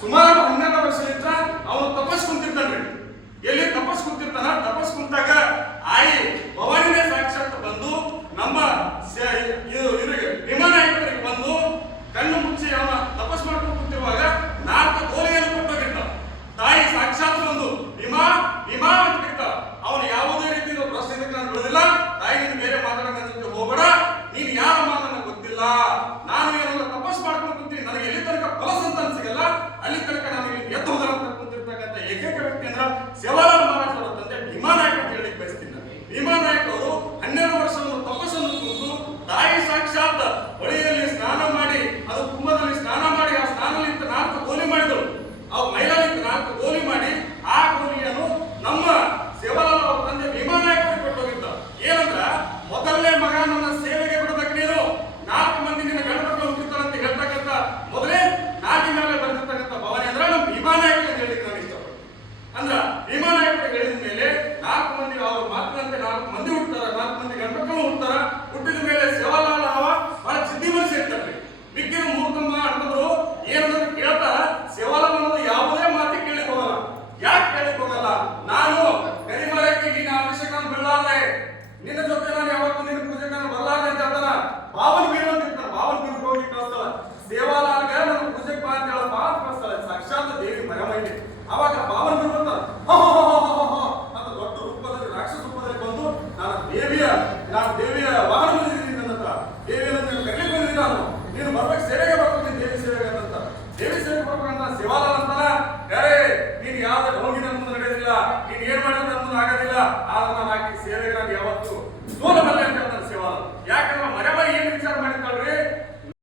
ಸುಮಾರು 12 ವರ್ಷದಿಂದ ಅವನು ತಪಸ್ ಕುಂತಿರ್ತಾನ್ರಿ. ಎಲ್ಲಿ ತಪಸ್ ಕುಂತಿರ್ತಾನ, ತಪಸ್ ಕುಂತಾಗ ಆಯಿ ಭವಾನಿನೇ ಸಾಕ್ಷಾತ್ ಬಂದು ನಮ್ಮ ಭೀಮಾನಾಯಕರಿಗೆ ಬಂದು ಕಣ್ಣು ಮುಚ್ಚಿ ಅವನ ತಪಸ್ ಮಾಡ್ಕೊಂಡು ಕುಂತಿರುವಾಗ 4 ಗೋಲಿಯನ್ನು ಕೊಟ್ಟೋಗಿರ್ತಾವ. ತಾಯಿ ಸಾಕ್ಷಾತ್ ಬಂದು ಭೀಮಾ ಭೀಮಾ ಅಂತ ಕರೀತಾವ. ಅವನು ಯಾವುದೇ ರೀತಿ ಪ್ರಶ್ನೆ ನಾನು ಬಿಡುದಿಲ್ಲ. ತಾಯಿ ನೀನು ಬೇರೆ ಮಾತಾಡೋ ನನ್ನ ಜೊತೆ ಹೋಗಬೇಡ, ನೀನು ಯಾರ ಮಾತನ್ನ ಗೊತ್ತಿಲ್ಲ, ನಾನು ಏನಾದ್ರು ತಪಸ್ ಮಾಡ್ಕೊಂಡು ಕುಂತೀನಿ, ನನಗೆ ಎಲ್ಲಿ ತನಕ ಫಲಸಂತಾನ ಸಿಗಲ್ಲ ಅಲ್ಲಿ ತನಕ ನನಗೆ ಎದ್ದು ಹೋಗಲ್ಲ ಅಂತ ಕುಂತಿರ್ತಕ್ಕಂಥ ಏಕೈಕ ವ್ಯಕ್ತಿ ಅಂದ್ರೆ ಸೇವಾಲಾಲ್ ಮಹಾರಾಜ್ ಅವರ ತಂದೆ ಭೀಮಾನಾಯಕ ಅಂತ ಹೇಳಿ ಬಯಸ್ತೀನಿ. ಭೀಮಾನಾಯಕ ಅವರು 12 ವರ್ಷವನ್ನು ತಪಸ್ಸನ್ನು ಕುಂತು ತಾಯಿ ಸಾಕ್ಷಾತ್ ಹೊಳೆಯಲ್ಲಿ ಸ್ನಾನ ಮಾಡಿ, ಅದು ಕುಂಭದಲ್ಲಿ ಸ್ನಾನ ಮಾಡಿ, ಆ ಸ್ನಾನದಿಂದ 4 ಗೋಲಿ ಮಾಡಿದರು. ಅವು ಮೈಲಾಲಿಂದ 4 ಗೋಲಿ ಮಾಡಿ ಆ ಗೋಲಿಯನ್ನು ನಮ್ಮ ಸೇವಾಲಾಲ್ ಅವರ ತಂದೆ ಭೀಮಾನಾಯಕರಿಗೆ ಕೊಟ್ಟೋಗಿದ್ದ. ಏನಂದ್ರ ಮೊದಲನೇ ಮಗ ನನ್ನ ಸೇವೆಗೆ ಬಿಡಬೇಕು, ನೀನು 4 ಮಂದಿ ನಿನ್ನ ಗಂಡಮಕ್ಕಳು ಹುಟ್ಟಿರ್ತಾರಂತ ಹೇಳ್ತಕ್ಕಂಥ ಮೊದಲೇ ನಾಲ್ಕಿನ ಮೇಲೆ ಬಂದಿರ್ತಕ್ಕಂಥ ಭವಾನಿ ಅಂದ್ರೆ ನಮ್ಮ ಭೀಮಾನಾಯಕ ಅಂತ ಹೇಳಿಕ್ಕೆ ನಾನು ಇಷ್ಟಪಡ್ತೀನಿ. ಅಂದ್ರ ಭೀಮಾನಾಯಕರಿಗೆ ಹೇಳಿದ ಮೇಲೆ 4 ಮಂದಿ ಅವ್ರ ಮಾತಿನಂತೆ 4 ಮಂದಿ ಹುಡ್ತಾರ, 4 ಮಂದಿ ಗಂಡಮಕ್ಕಳು ಹುಡ್ತಾರ. ಹುಟ್ಟಿದ ಮೇಲೆ ಸೇವಾಲಾಲ್ ಅವ ಬಹಳ ಜಿದ್ದಿ ಮನಸ್ಸು ಇರ್ತಾರೆ. ಮಿಕ್ಕಿದ 3 ತಮ್ಮ ಅಣ್ಣವರು ಏನಂದ್ರೆ ಕೇಳ್ತಾರ, ಸೇವಾಲಾಲ್ ಅನ್ನೋದು ಯಾವುದೇ ಮಾತಿ ಕೇಳಿಕ್ ಹೋಗಲ್ಲ. ಯಾಕೆ ಕೇಳಿಕ್ ಹೋಗಲ್ಲ? ನಾನು ಗರಿಮರಕ್ಕೆ ನಿನ್ನ ಅವಶ್ಯಕತೆ ಬೀಳಲಾರೆ, ನಿನ್ನ ಜೊತೆ ನಾನು ಯಾವತ್ತು ನಿನ್ನ ಪೂಜೆಗೆ ನಾನು ಬರಲಾರೆ ಅಂತ ಹೇಳ್ತಾನ. ಬಾವನ್ ಬೀರು ಅಂತ ಇರ್ತಾನೆ, ಬಾವನ್ ಬೀರು ಹೋಗಿ ಕಳಿಸ್ತಾಳ. ಸೇವಾಲಾಲ್ಗ ನನ್ನ ಪೂಜೆಗೆ ಬಾ ಅಂತ ಹೇಳ ಮಾತು ಕಳಿಸ್ತಾಳೆ. ಸಾಕ್ಷಾತ್ ದೇವಿ ಮರಮೈಂಡಿ. ಅವಾಗ ಬಾವನ್ ಬೀರು ಬರ್ತಾರ ಅಂತ ದೊಡ್ಡ ರೂಪದಲ್ಲಿ ರಾಕ್ಷಸ ರೂಪದಲ್ಲಿ ಬಂದು ನಾನು ದೇವಿಯ ವಾಹನ ಬಂದಿದ್ದೀನಿ, ನನ್ನ ಹತ್ರ ದೇವಿಯನ್ನು ಕರೀಲಿಕ್ಕೆ ಬಂದಿದ್ದೀನಿ, ನಾನು ನೀನು ಬರ್ಬೇಕು ಸೇವೆ